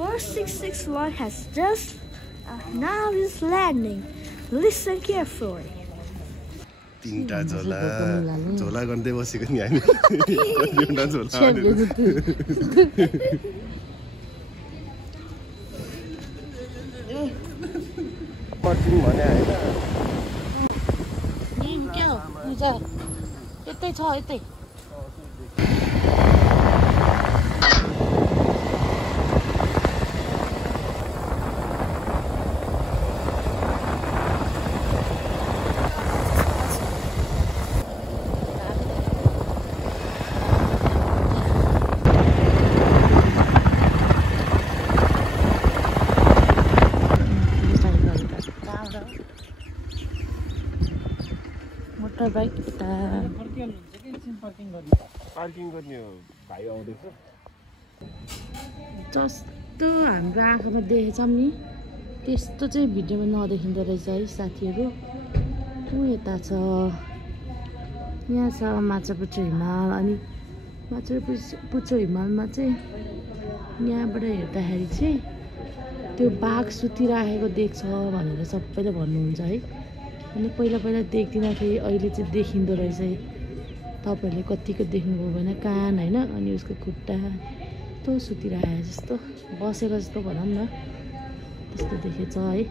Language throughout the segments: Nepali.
466 has just now is landing. Listen carefully. तीनटा झोला गर्दै बसेको नि हामी एउटा झोला पर्किङ भने हैन के हो पूजा यतै छ यतै बाइक पार्किङ गर्ने हो भाइ आउँदैछ जस्तो हाम्रो आँखामा देखेछौँ नि त्यस्तो चाहिँ भिडियोमा नदेखिँदो रहेछ है साथीहरू ऊ यता छ यहाँ छ माछापुच्छ्रे हिमाल अनि माछापुच्छ्रे हिमालमा चाहिँ यहाँबाट हेर्दाखेरि चाहिँ त्यो बाघ सुतिराखेको देख्छ भनेर सबैले भन्नुहुन्छ है अनि पहिला देख्दिनखेरि अहिले चाहिँ देखिँदो रहेछ है तपाईँहरूले कतिको देख्नुभयो भने कान होइन अनि उसको खुट्टा यस्तो सुतिरहेको जस्तो बसेको जस्तो भनौँ न त्यस्तो देखेछ है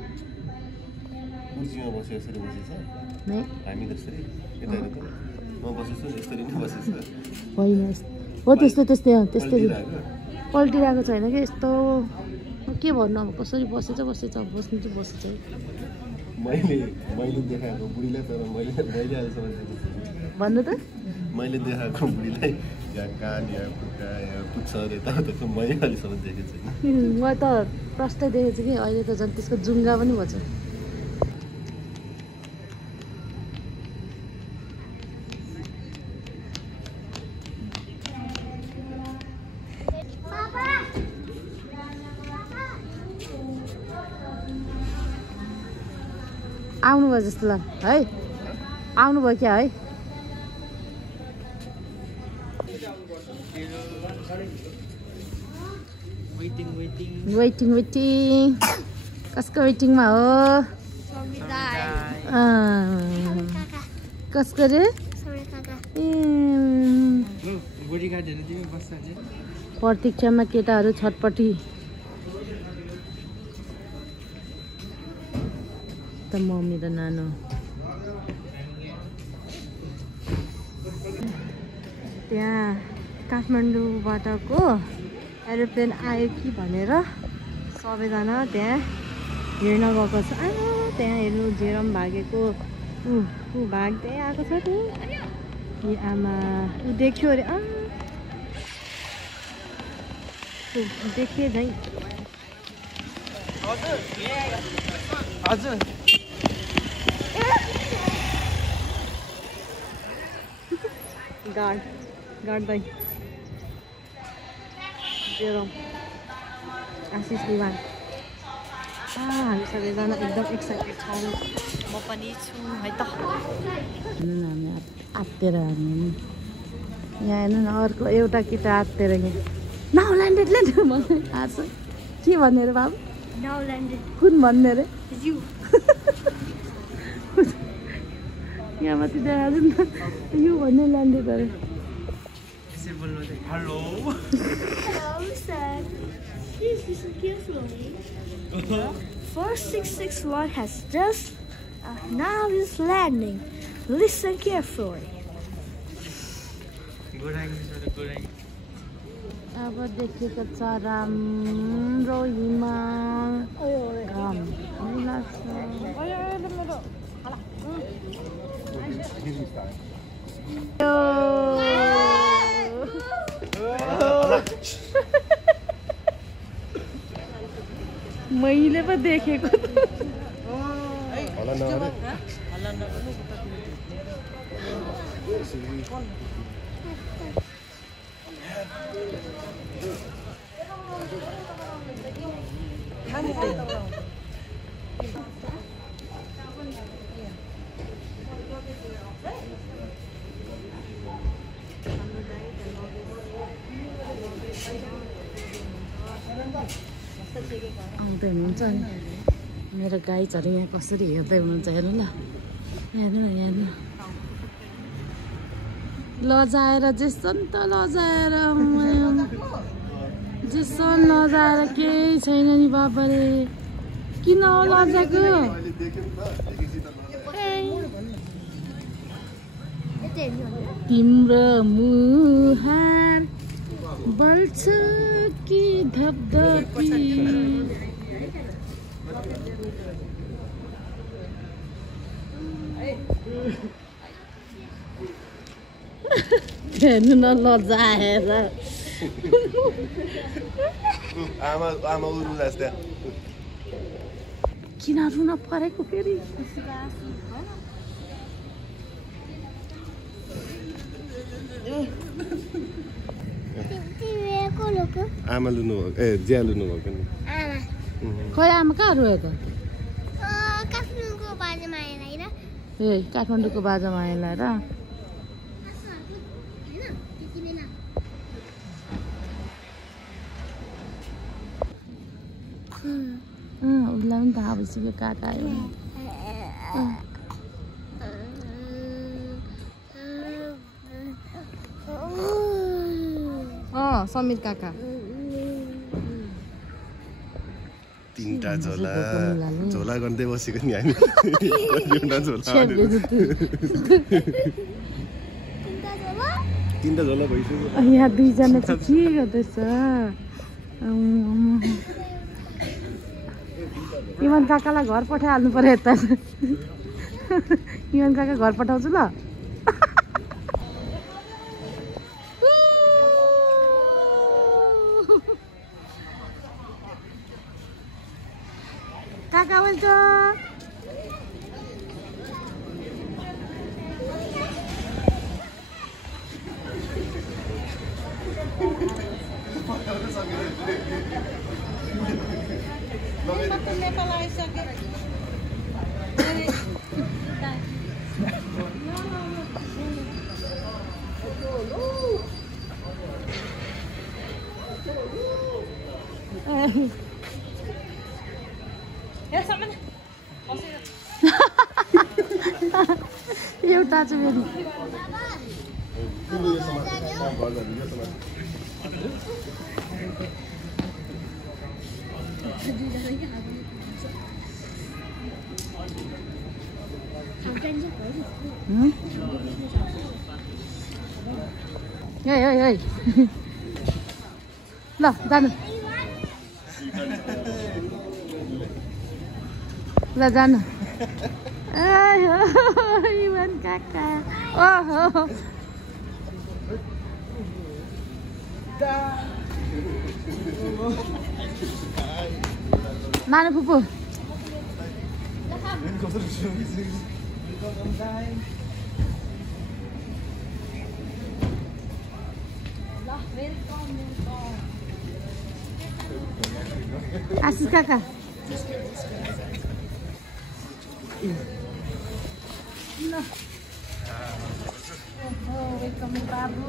होइन हो त्यस्तै पल्टिरहेको छैन कि यस्तो के भन्नु अब कसरी बसेछ बस्नु चाहिँ बसेछ है मैले देखाएको बुढीलाई तर मैले भन्नु त मैले देखाएको बुढीलाई यहाँ कान यहाँ खुट्टा यहाँ पुच्छर यताउता त मैले अहिलेसम्म देखेको छैन म त प्रष्ट देखेको छु कि अहिले त झन् त्यसको जुङ्गा पनि भन्छ आउनुभयो जस्तो लाग्छ है आउनुभयो क्या है वेटिङ कसको वेटिङमा हो कसको रे प्रतीक्षामा केटाहरू छटपटी त मम्मी र नानो त्यहाँ काठमाडौँबाटको एरोप्लेन आयो कि भनेर सबैजना त्यहाँ हेर्न गएको छ त्यहाँ हेर्नु जेरम भागेको ऊ भाग्दै आएको छ नि ए आमा ऊ देख्यो अरे देखेँ झै हजुर गार्ड दाइ जेरम आशिष विमान हामी सबैजना एकदम एक्साइटेड छौँ म पनि छु है त हामी आत्तेर हामी यहाँ हेर्नु न अर्को एउटा केटा आत्तेर यहाँ नाउ ल्यान्डेड भन्ने आएको छ के भन्ने अरे बाबु Now landed. कुन भन्ने अरे You. यहाँ माथि देखाएको नि त यो भन्ने ल्यान्डेड अरे hello Hello, sir. Please listen carefully. 466 has just now is landing. Listen carefully. अब देखेको छ राम्रो हिमाल घाम लाग्छ मैले पो देखेको आउँदै हुनुहुन्छ नि मेरो गाइजहरू यहाँ कसरी हेर्दै हुनुहुन्छ हेर्नु न हेर्नु न हेर्नु लजाएर जेसन त लजाएर जेसन लजाएर केही छैन नि बाबाले किन हो लजाको तिम्रो मुहार बल्छ कि धपधपी हेर्नु न लजाएर आमा उरु जस्तै किन रुन परेको फेरि आमा लुनु भएको ज्या लुनु भएको नि खै आमा कहाँ रोएको काठमाडौँको बाजामा आएर ए काठमाडौँको बाजामा आएर उसलाई पनि थाहा भइसक्यो काका आयो समीर काका तीनटा झोला गर्दै बसेको नि हामी तीनटा झोला भइसक्यो यहाँ दुईजना चाहिँ के गर्दैछ इमान काकालाई घर पठाइहाल्नु पर्यो यता इमान काका घर पठाउँछु ल काका बोल्छ नेपाल आइसके एउटा चाहिँ ल जानु ल जानु इमान काका ओहो नानु फुपू आशिष काका वेलकम बाबु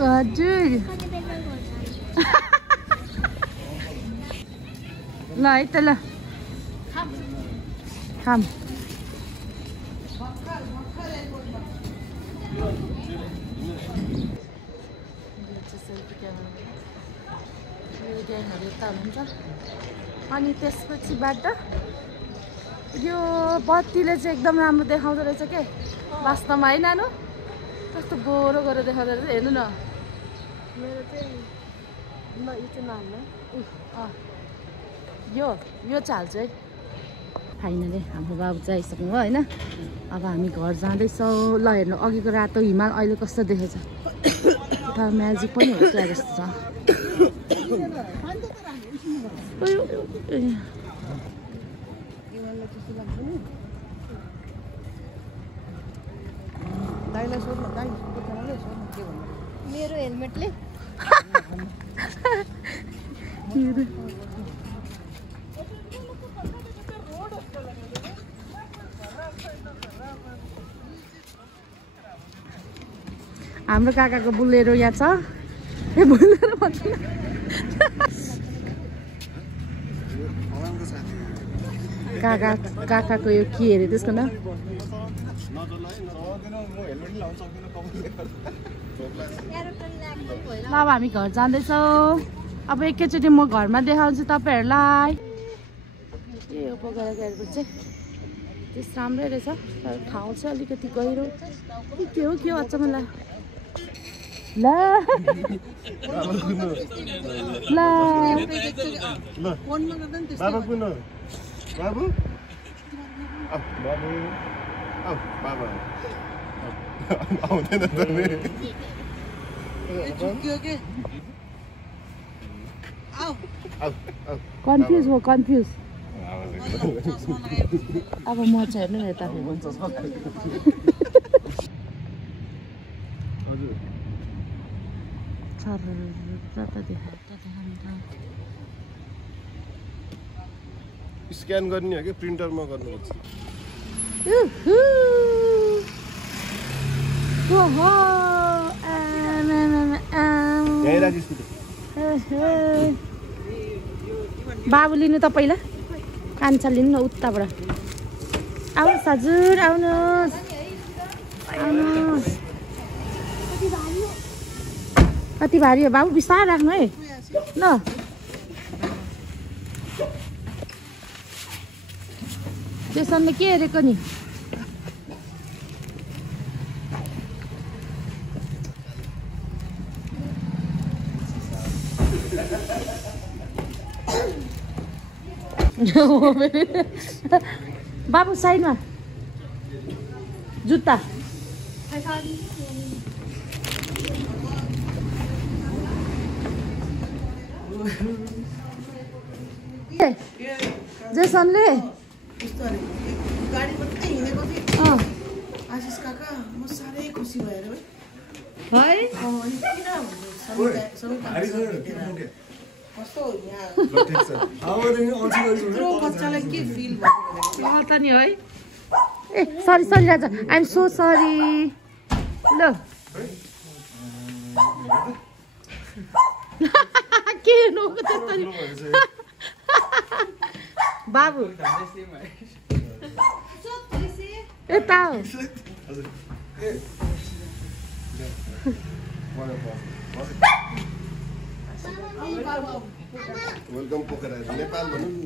हजुर ल है त ल खाम अनि त्यसपछिबाट यो बत्तीले चाहिँ एकदम राम्रो देखाउँदो रहेछ के वास्तवमा है नानु कस्तो गोरो गरेर देखाउँदो रहेछ हेर्नु न मेरो चाहिँ यो चाहिँ नाल्नु यो चाल्छु है फाइनली हाम्रो बाबु चाहिँ आइसक्नु भयो होइन अब हामी घर जाँदैछौँ ल हेर्नु अघिको रातो हिमाल अहिले कस्तो देखेछ त म्याजिक पनि हो क्या जस्तो छ दाइलाई सोध्नु दाइ दोकानले सोध्नु के भन्नु मेरो हेलमेटले हाम्रो काकाको बुलेरो यहाँ छ ए बुलेरो भन्छ काकाको यो के अरे त्यसको नाम ल अब हामी घर जाँदैछौँ अब एकैचोटि म घरमा देखाउँछु तपाईँहरूलाई ए पोखरा गएको चाहिँ त्यस राम्रै रहेछ तर ठाउँ चाहिँ अलिकति गहिरो के हो अचम्म ल बाबु बाबा आउँदैन कन्फ्युज हो कन्फ्युज अब म चाहिँ हेर्नु यता स्क्यान गर्ने हो कि प्रिन्टरमा गर्नुपर्छ बाबु लिनु त पहिला कान्छा लिनु न उताबाट आउनुहोस् हजुर आउनुहोस् कति भारी हो बाबु बिस्तारै राख्नु है ल त्यसले के हेरेको नि बाबु साइडमा जुत्ता जेसनले गाडीबाट चाहिँ हिँडेपछि आशिष काका म साह्रै खुसी भएर है कस्तो यहाँ बच्चालाई के फिल भयो त नि है ए सरी सरी राजा आइ एम सो सरी ल के नोको त्यस्तो बाबु यता हो वेलकम पोखरा नेपाल भन्नु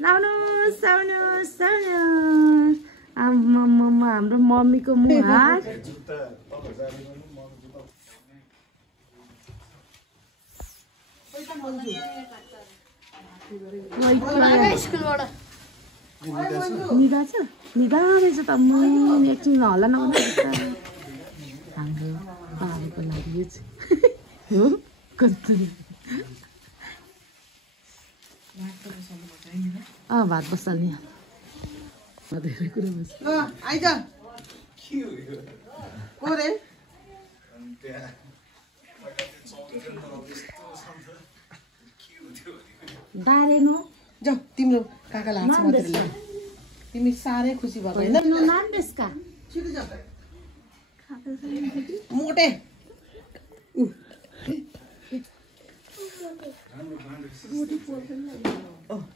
लाउनुहोस् आउनुहोस् आउनुहोस् हाम्रो मम्मीको मुहार निदा छ निदा रहेछ त म एकछिन हल्ला नगर्नु हाम्रो बाबुको लागि यो हो कस्तो भात बसाल्ने धेरै कुरा बस आइज को रे दारेनो जाऊ तिम्रो काकालाई हात समातेर ल्याऊ तिमी साह्रै खुसी भएको होइन नाम देशका छिटो जाऊ मोटे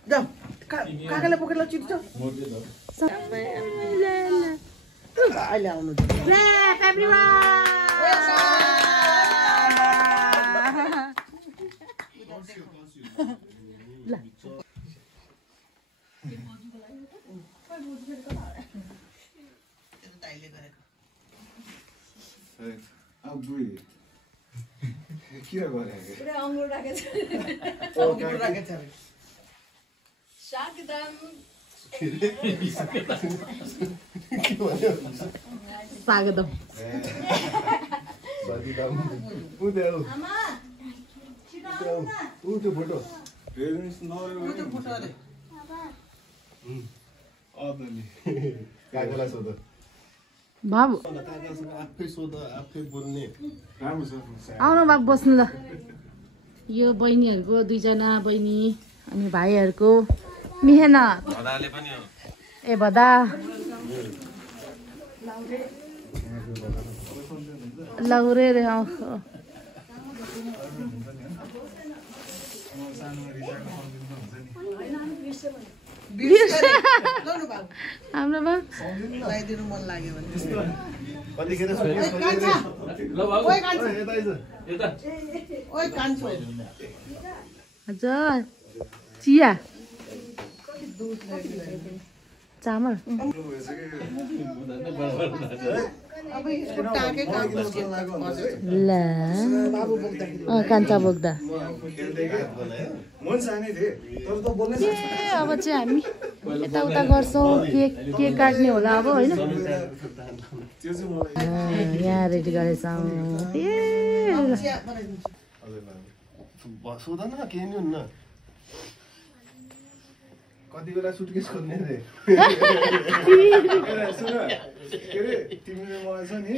जाऊ काकालाई पकेर छिटो जाऊ अहिले आउनु स्वागतम काकालाई सोध बाबु काकासँग आफै सोध आफै बोल्ने आउनु बाबु बस्नु ल यो बहिनीहरूको दुईजना बहिनी अनि भाइहरूको मेहनत भदाले पनि हो ए भदा लौरे रे हाम्रो बाबु लगाइदिनु मन लाग्यो भने कतिखेर ओइ कान्छो हजुर चिया चामल अब यसको टाके काम ल कान्छा बोक्दा ए अब चाहिँ हामी यताउता गर्छौँ केक काट्ने होला अब होइन यहाँ रेडी गरेछौँ ए सोध न केही नि हुन्न कति बेला सुटकेस खोज्ने रे सुन के अरे तिमीले मलाई छ नि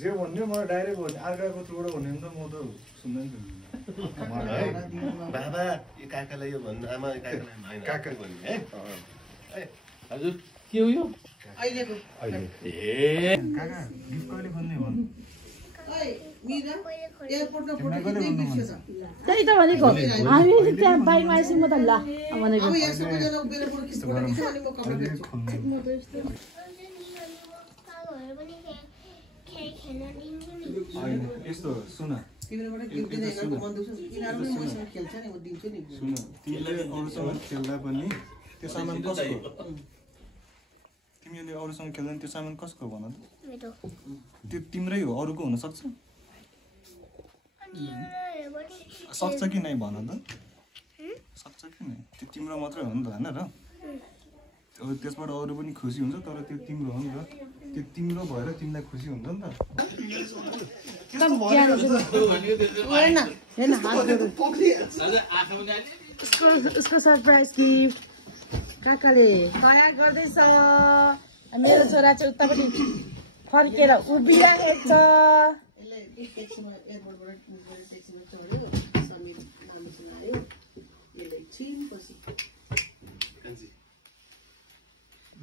जे भन्यो मलाई डाइरेक्ट भन्यो अर्काको थ्रुबाट भन्यो भने त म त सुन्दैन बाबा यो काकालाई यो भन्नु आमा काकालाई काका भन्नु है हजुर के हो यो अहिलेको ए काका गिफ्ट कहिले खोज्ने भन्नु ओइ मिरा एयरपोर्टमा फोटो खिच्दै बिर्सेछ त्यही त भनेको हामी त्यहाँ बाइकमा आएपछि म त ल भनेको अब यसो बजेर उभिएर फोटो खिच्नु भने म कपडा बेच्छु यस्तो सुन तिमीबाट गिफ्ट दिँदैन मन दुख्छ यिनीहरू पनि मसँग खेल्छ नि म दिन्छु नि सुन तिमीले अरूसँग खेल्दा पनि त्यो सामान कसको तिमीले अरूसँग खेल्दा त्यो सामान कसको भन त त्यो तिम्रै हो अरूको हुन सक्छ सक्छ कि नै भन त सक्छ कि नै त्यो तिम्रो मात्रै हो नि त होइन र अब त्यसबाट अरू पनि खुसी हुन्छ तर त्यो तिम्रो हो नि त त्यो तिम्रो भएर तिमीलाई खुसी हुन्छ नि त उसको सरप्राइज गिफ्ट काकाले तयार गर्दैछ मेरो छोरा चाहिँ उतापट्टि फर्केर उभिरहेको छ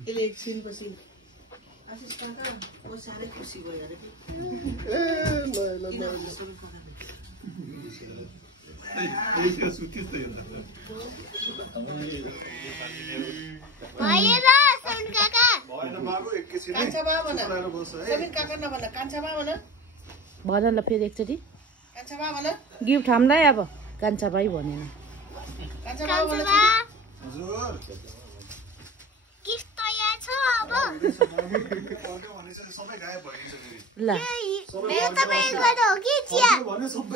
यसले एकछिनपछि आशिष काका म साह्रै खुसी भयो अरे कान्छा बा भन समीर काका नभन कान्छा बा भन भन ल फेरि एकचोटि कान्छा बा भन गिफ्ट हामीलाई अब कान्छा भाइ भनेन कान्छा बा भन हजुर गिफ्ट तयार छ अब सबै गायब भइन्छ ल यो तपाईको हो कि चिया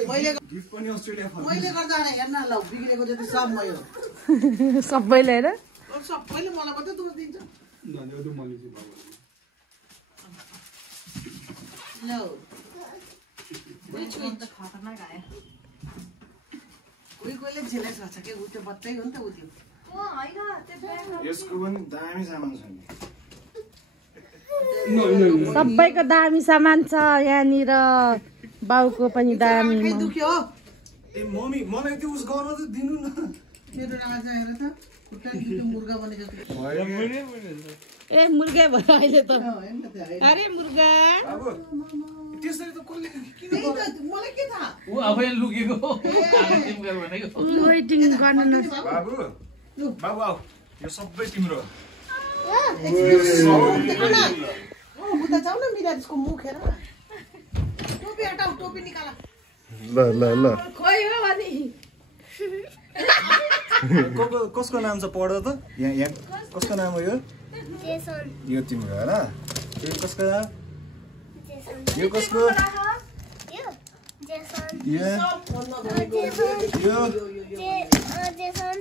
मैले गिफ्ट पनि अस्ट्रेलिया मैले गर्दा हेर्न ल बिग्रेको जति सब भयो सबै लिएर सबैले मलाई मात्रै दुःख दिन्छ ल खतरनाक आयो कोहीले झेलेस भन्छ के उ त्यो बच्चै हो नि त उ त्यो यसको पनि दामी सामान छ नि सबैको दामी सामान छ यहाँनिर बाउको पनि दामी दुख्यो हो ए मम्मी मलाई त्यो उस गर्न त दिनु न मेरो राजा हेर त खुट्टा त्यो मुर्गा बने जस्तो ए मुर्गा भयो अहिले त हैन त अरे मुर्गा अब त्यसरी त कसले किन मलाई के थाहा ऊ आफै लुकेको टिमगर भनेको वेटिङ गर्न न बाबु बाबु आऊ यो सबै तिम्रो बुद्ध जाऊ न मिराजको मुख हेर टोपी हटाऊ टोपी निकाल ल ल ल खोइ हो अनि कसको नाम छ पढ त यहाँ कसको नाम हो यो जेसन यो तिम्रो हैन यो कसको यो कसको यो जेसन यो यो जेसन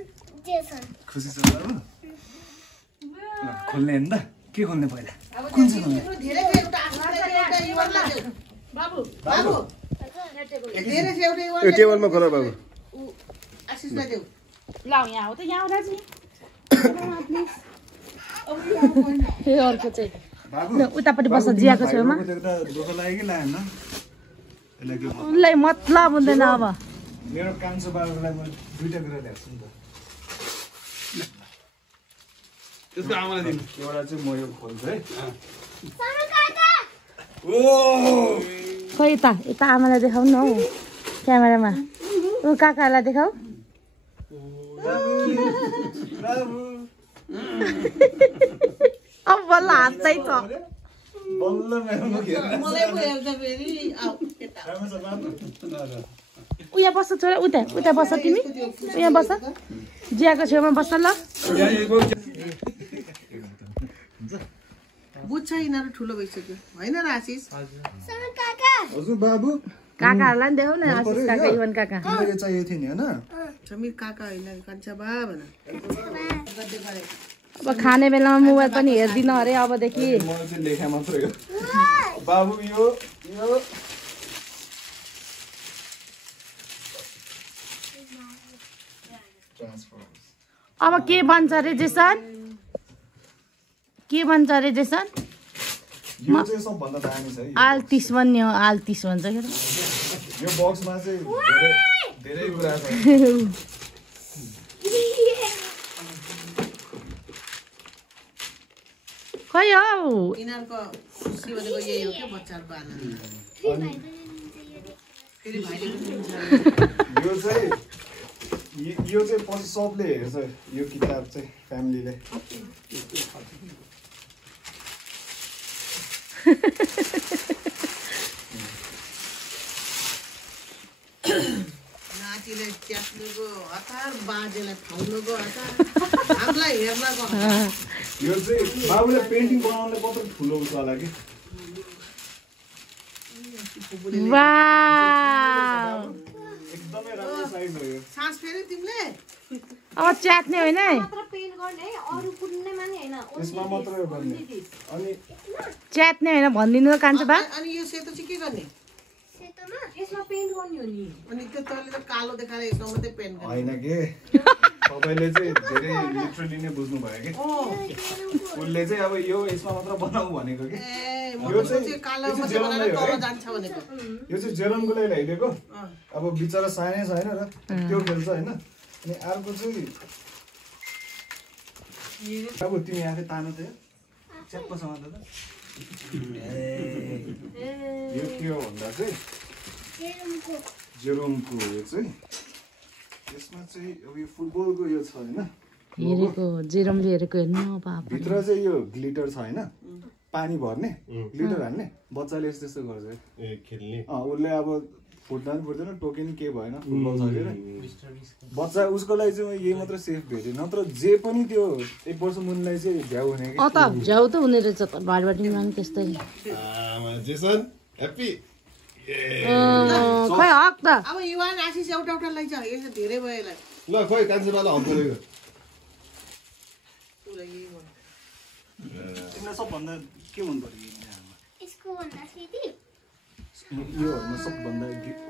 जेसन खुसी छ बाबु खोल्ने हैन त के खोल्ने पहिला कुन चाहिँ खोल्ने धेरै एउटा एउटा युवा लाग्यो बाबु बाबु धेरै एउटा युवा यो टेबलमा खोला बाबु आशिषलाई देऊ ल यहाँ हो त यहाँ आउँदा चाहिँ फेरि अर्को चाहिँ उतापट्टि बस्छ जियाको छेउमा दुःख लाग्यो कि लागेन यसलाई के उसलाई मतलब हुँदैन अब मेरो कान्छो बाबुलाई म दुईटा कुरा ल्याएको छु नि त त्यसको आमालाई दिनु एउटा चाहिँ म यो खोल्छु है खोइ यता आमालाई देखाउनु न हौ क्यामेरामा ऊ काकालाई देखाऊ अब बल्ल हात चाहिँ छ बल्ल मेरो मुख हेर्न मलाई पो हेर्दा फेरि आऊ यता राम्रो छ बाबु उया बस्छ छोरा उता बस्छ तिमी उया बस्छ जियाको छेउमा बस्छ ल बुझ्छ यिनीहरू ठुलो भइसक्यो होइन र आशिष हजुर बाबु काकाहरूलाई नि देखाउ न आशिष काका इवन काका तिमीले चाहिएको थियो नि होइन समीर काका होइन कान्छा बा भन गद्दे गरेको अब खाने बेलामा मोबाइल पनि हेर्दिन अरे अबदेखि म चाहिँ लेखा मात्रै हो बाबु यो अब के बन्छ अरे जेसन के बन्छ अरे जेसन यो चाहिँ सबभन्दा दामी छ है आल्तिस भन्ने हो आल्तिस भन्छ के यो बक्समा चाहिँ धेरै कुरा छ खै हौ यिनीहरूको खुसी भनेको यही हो क्या बच्चाहरूको आनन्द फेरि भाइले पनि दिन्छ यो चाहिँ पछि सबले हेर्छ यो किताब चाहिँ फ्यामिलीले नातिले ट्याक्नुको हतार बाजेलाई खुवाउनुको हतार हामीलाई हेर्नको यो चाहिँ बाबुले पेन्टिङ बनाउनलाई कत्रो ठुलो हुन्छ होला कि वाउ एकदमै राम्रो साइज हो यो सास फेरि तिमीले अब च्यात्ने होइन है यसमा मात्रै गर्ने अनि च्यात्ने होइन भनिदिनु त कान्छ बा अनि यो सेतो चाहिँ के गर्ने यसमा पेन्ट गर्ने हो नि अनि त्यो तैँले त कालो देखाएर यसमा मात्रै पेन्ट गर्ने होइन के तपाईँले चाहिँ धेरै लिटरली नै बुझ्नु भयो कि उसले चाहिँ अब यो यसमा मात्र बनाऊ भनेको कि यो चाहिँ कालो मात्रै बनाएर तल जान्छ भनेको यो चाहिँ जेरमको लागि ल्याइदिएको अब बिचरा सानै छैन र त्यो खेल्छ होइन अनि अर्को चाहिँ अब तिमी आफै तानो थियो च्याप्पसँग त यो के हो भन्दा चाहिँ जेरोमको यो चाहिँ यसमा चाहिँ अब यो फुटबलको यो छ होइन हेरेको जेरमले हेरेको हेर्नु बाबा भित्र चाहिँ यो ग्लिटर छ होइन पानी भर्ने ग्लिटर हाल्ने बच्चाले यस्तो यस्तो गर्छ खेल्ने उसले अब फुट्दा पनि फुट्दैन टोके नि के भएन फुटबल छ अरे बच्चा उसको लागि चाहिँ यही मात्र सेफ भेटेँ नत्र जे पनि त्यो 1 वर्ष मुनिलाई चाहिँ भ्याउ हुने कि त झ्याउ त हुने रहेछ त भाडबाटीमा पनि त्यस्तै जेसन ह्याप्पी खै हक त अब युवान आशिष एउटा एउटा लैछ यो चाहिँ धेरै भयो यसलाई ल खोइ कान्छेबाला हक गरेको तिमीलाई सबभन्दा के मन पर्यो योहरूमा सबभन्दा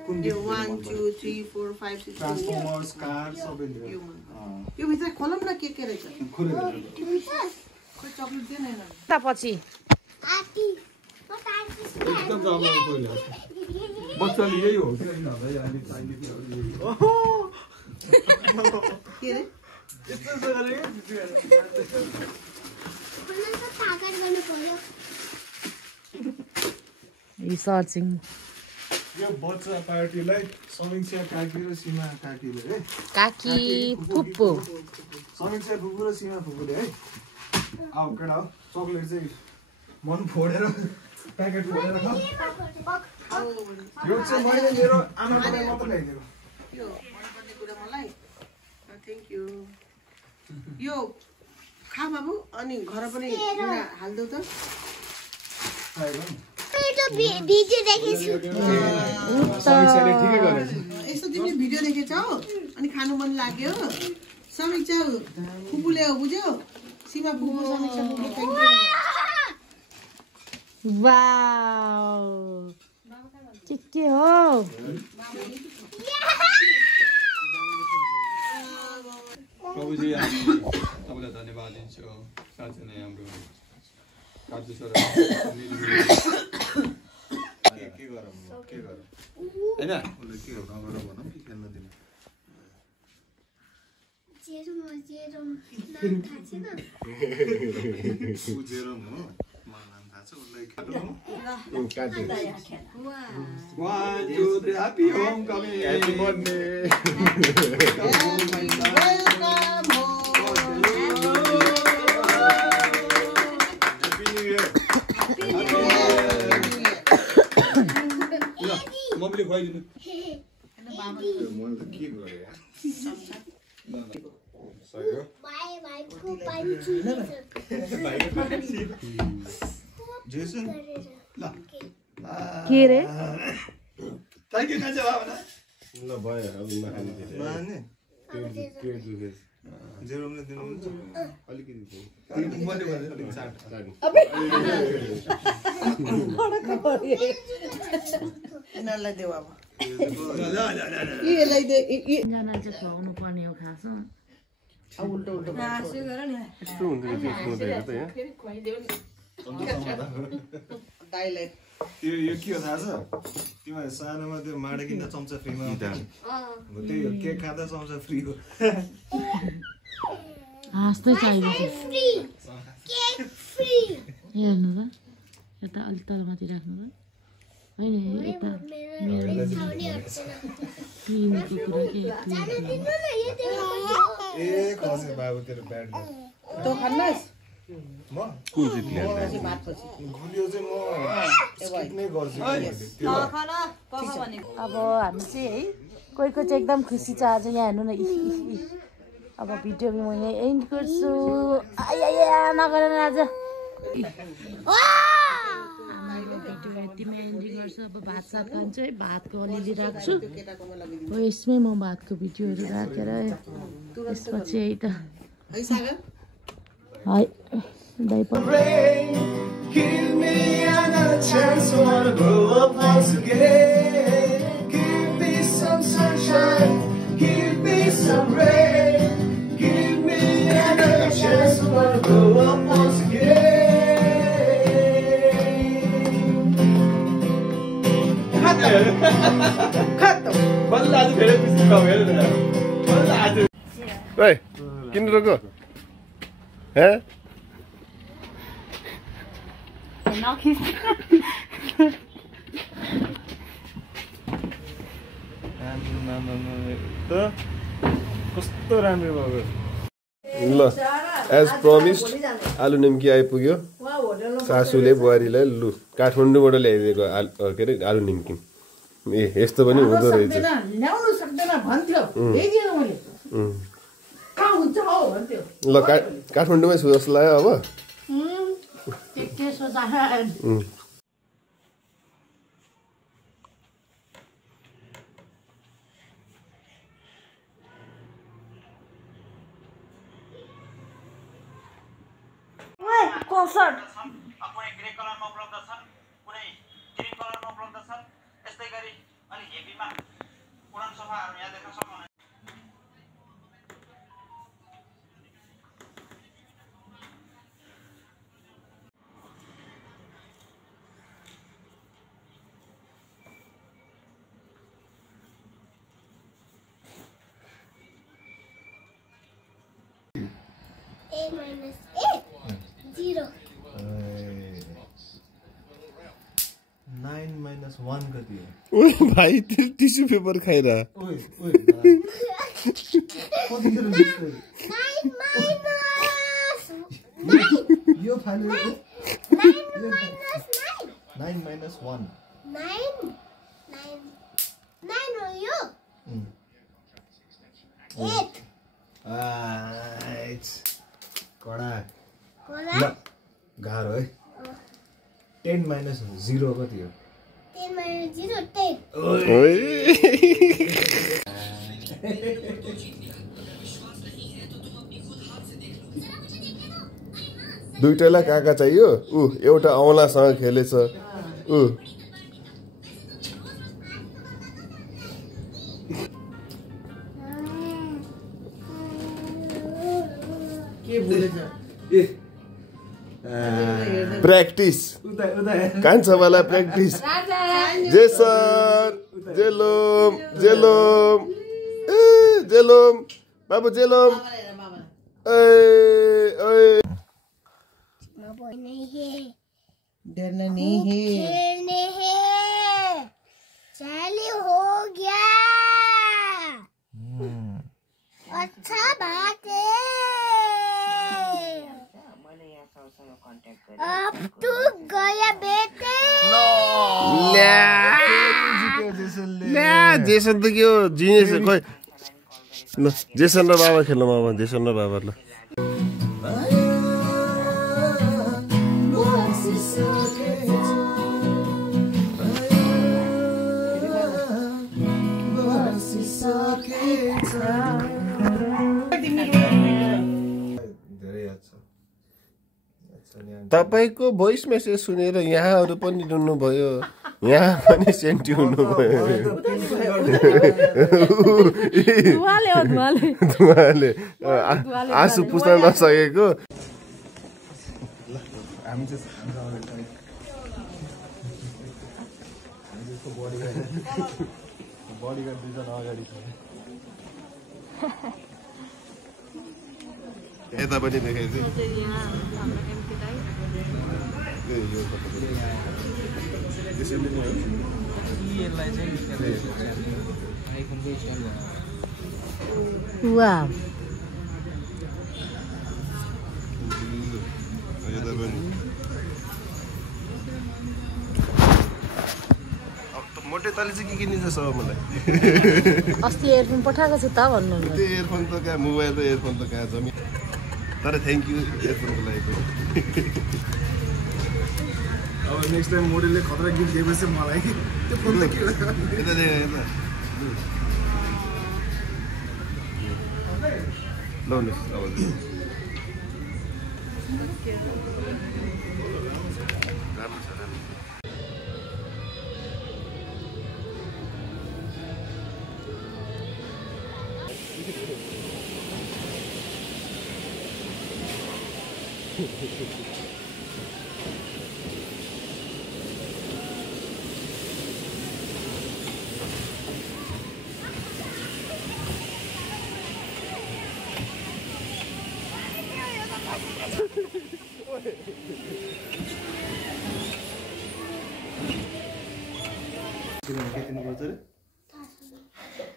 कुन यो 1 2 3 4 5 6 ट्रान्सफर्मर्स कार सबै यो भित्र खोलौँ न के रहेछ खोइ चक्लेट दिएन त पछि बच्चाले यही हो कि के रे सर्चिङ यो बच्चा पार्टीलाई समीक्षा काकी र सीमा काकीले है काकी फुप्पो समीक्षा फुपू र सीमा फुपूले है आऊ केटा हो चक्लेट चाहिँ मन फोडेर प्याकेट फोडेर खा यो चाहिँ मैले मेरो आमाको लागि मात्र ल्याइदिएको यो मनपर्ने कुरा मलाई थ्याङ्क यू यो खा बाबु अनि घर पनि हाल्दौ त यस्तो तिमीले भिडियो देखेछौ अनि खानु मन लाग्यो समीक्षा फुपूले हो बुझ्यो सीमा फुपू समीक्षा फुपू थ्याङ्क यू वाउ के हो प्रभुजी तपाईँलाई धन्यवाद दिन्छु साँच्चै नै हाम्रो काजु सर के गरौँ होइन उसले के हो नगर भनौँ कि खेल्न दिनु जेरम हो मलाई नाम थाहा छ उसलाई One, two, three, happy homecoming! Happy birthday! Happy New Year! मम्मीले खुवाइदिनु मैले त के गरेँ जेसन के रे थ्याङ्क यू कान्छा बाबा ल भयो अब नखाने माने पेट दुखेछ जेरमले दिनुहुन्छ अलिकति मैले भने यिनीहरूलाई देऊ अब जना चाहिँ खुवाउनु पर्ने हो खास उल्टो उल्टो यस्तो हुन्छ कि त्यस्तो हुँदैन त यहाँ दाइलाई त्यो यो के हो थाहा छ तिमीहरू सानोमा त्यो माडे किन्दा चम्चा फ्रीमा आउँथ्यो नि हो त्यही हो केक खाँदा चम्चा फ्री हो हाँस्दै चाहिन्छ हेर्नु र यता अलिक तलमाथि राख्नु र होइन यता मेरो क्रिमको कुरा के ए खसे बाबु तेरो ब्याड तँ खान्नस् म कुन चाहिँ प्लेन भातपछि गुलियो चाहिँ म स्किप नै गर्छु अब हामी चाहिँ है कोही कोही चाहिँ एकदम खुसी छ आज यहाँ हेर्नु न अब भिडियो म यहाँ एन्ड गर्छु आया नगर आज भिडियो यतिमै एन्डिङ गर्छु अब भात सात खान्छु है भातको अलिअलि राख्छु हो यसमै म भातको भिडियोहरू राखेर त्यसपछि है त है सागर है diaper Give me another chance, I wanna grow up once again. Give me some sunshine, give me some rain. Give me another chance, I wanna grow up once again. बल्ल आज धेरै खुसी भयो हेर बल्ल आज ओइ किन रोको हे त कस्तो राम्रो भयो ल एज प्रमिस्ड आलु निम्की आइपुग्यो सासूले बुहारीलाई लु काठमाडौँबाट ल्याइदिएको के अरे आलु निम्की ए यस्तो पनि हुँदो रहेछ ल्याउनु सक्दैन भन्थ्यो ल्याइदिएन मैले कहाँ हुन्छ हौ भन्थ्यो ल काठमाडौँमै छु जस्तो लाग्यो अब के सोचा कुनै ग्रे कलरमा उपलब्ध छन् कुनै ग्रीन कलरमा उपलब्ध छन् यस्तै गरी अलि हेभीमा उडान सोफाहरू यहाँ देख्न सक्नुहुन्छ -1 कति हो ओ भाइ टिस्यु पेपर खाइरा ओइ ओइ कतिखेर मिस्टर 9 यो फाल्यो 9 - 1 9 हो यो 8 कडा ल गाह्रो है 10 - 0 कति हो 10 - 0 10 ओइ दुईटैलाई काका चाहियो ऊ एउटा औँलासँग खेलेछ ऊ प्र्याक्टिस कान्छावाला प्र्याक्टिस जेसन जेलोम जेलोम जेलोम बाबु जेलोम डरना नहीं है चालू हो गया अच्छा बात है अब तू गया बेटे जेसन त के हो जिनिस खोइ ल जेसन र बाबा खेल्नु मामा जेसन र बाबा ल तपाईको भोइस मेसेज सुनेर यहाँहरु पनि रुनु भयो यहाँ पनि सेन्टी हुनु भयो धुवाले आँसु पुस्न नसकेको बडीगार्ड दुईजना अगाडि छ यता पनि देखाइदिए मोटे तले चाहिँ के किनिन्छ मलाई अस्ति एयरफोन पठाएको छु त भन्नु त्यो एयरफोन त कहाँ मोबाइल र एयरफोन त कहाँ जमी तर थ्याङ्क यू एयरफोनको लागि अब नेक्स्ट टाइम मोडलले खतरा गिफ्ट दिएपछि मलाई त्यो फोन त के ल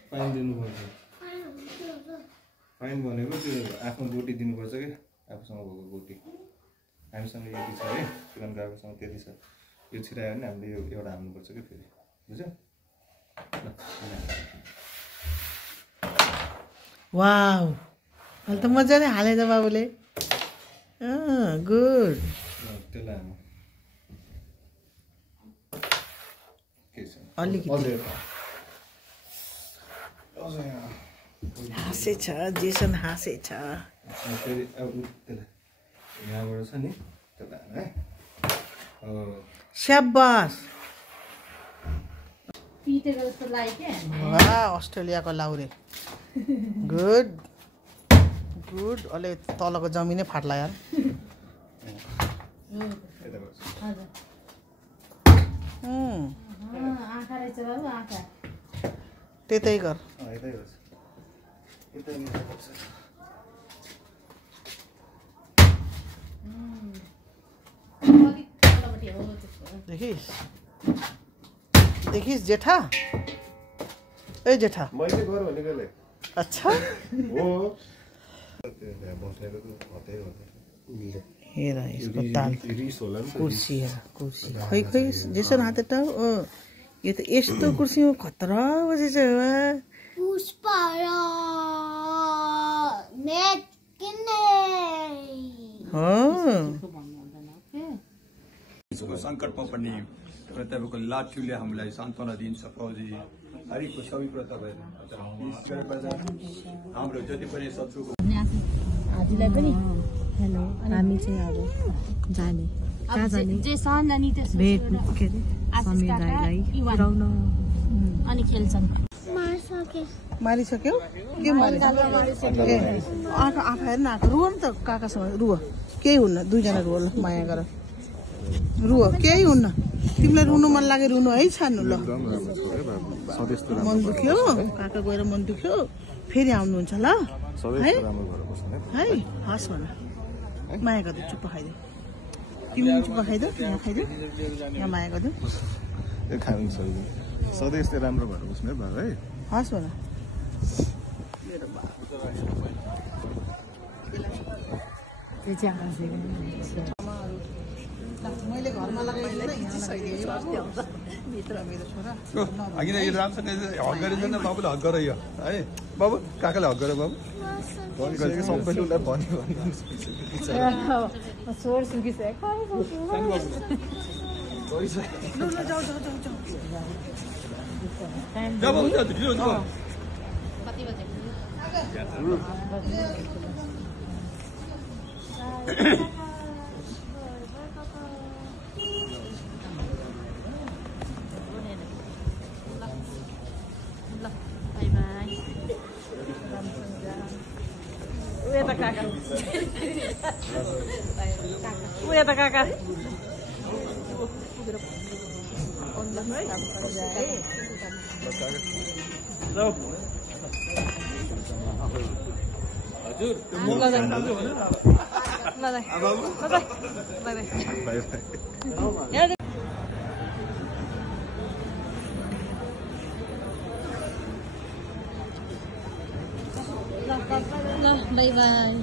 फाइन दिनुपर्छ फाइन भनेको त्यो आफ्नो गोटी दिनुपर्छ कि आफूसँग भएको गोटी हामीसँग यति छ है किनभने गएकोसँग त्यति छ यो छिरायो भने हामीले यो एउटा हाल्नुपर्छ कि फेरि बुझ्यो वाउ अहिले त मजाले हालेछ बाबुले गुड त्यसलाई अलिकति हाँसेछ जेसन हाँसेछ फेरि अब त्यसलाई यहाँबाट छ नि त्यसलाई है स्याबास पिटेको जस्तो लाग्यो क्या वाह अस्ट्रेलियाको लाउरे गुड गुड अलि तलको जमिनै फाट्ला यार आँखा रहेछ बाबु आँखा त्यतै गर देखिस जेठा ए जेठा मैले गर भनेकोले अच्छा हो हेर यसको ताल कुर्सी हेर कुर्सी खै खै जेसन हात टाउ यो त यस्तो कुर्सीमा खतरा बसेछ पुष्पा नेट किन्ने सङ्कटमा पनि तपाईँको लाठीले हामीलाई सान्त्वना दिन्छ फौजी हरिको सबैको तपाईँहरू हाम्रो जति पनि शत्रुको आजलाई पनि हेलो हामी चाहिँ अब जाने कहाँ जाने जे सन्जानी त्यसो भेट के अरे समीर दाइलाई पुराउन अनि खेल्छन् मार्सा मारिसक्यो के मारिस आँखा हेर्न आँखा रुव नि त काकासँग रुव केही हुन्न दुईजना रुव ल माया गर रुव केही हुन्न तिमीलाई रुनु मन लाग्यो रुनु है छान्नु ल मन दुख्यो काका गएर मन दुख्यो फेरि आउनुहुन्छ ल है है हस् भन माया गर्दै चुप्प खाइदियो तिमी चुप्प खाइदियो यहाँ खाइदियो यहाँ माया गरिदियो सधैँ यस्तै राम्रो भएर बस्नु है बाबा है हस् भन मैले घरमा होइन यो राम्रोसँग हक गरिँदैन बाबुले हक गर यो है बाबु काकाले हक गर बाबु सबैले उसलाई भन्यो Uya kakak. Bye bye.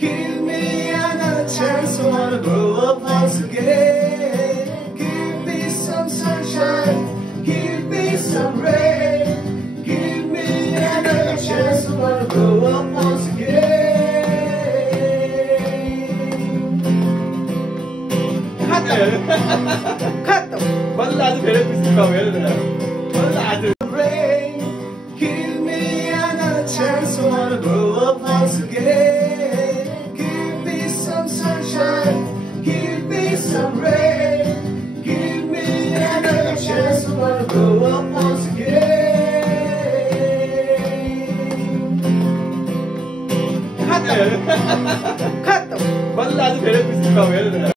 Give me another chance, I wanna grow up once again. Give me some sunshine, give me some rain. Give me another chance, I wanna grow up once again. बल्ल आज फेरि खुसी भयो हेर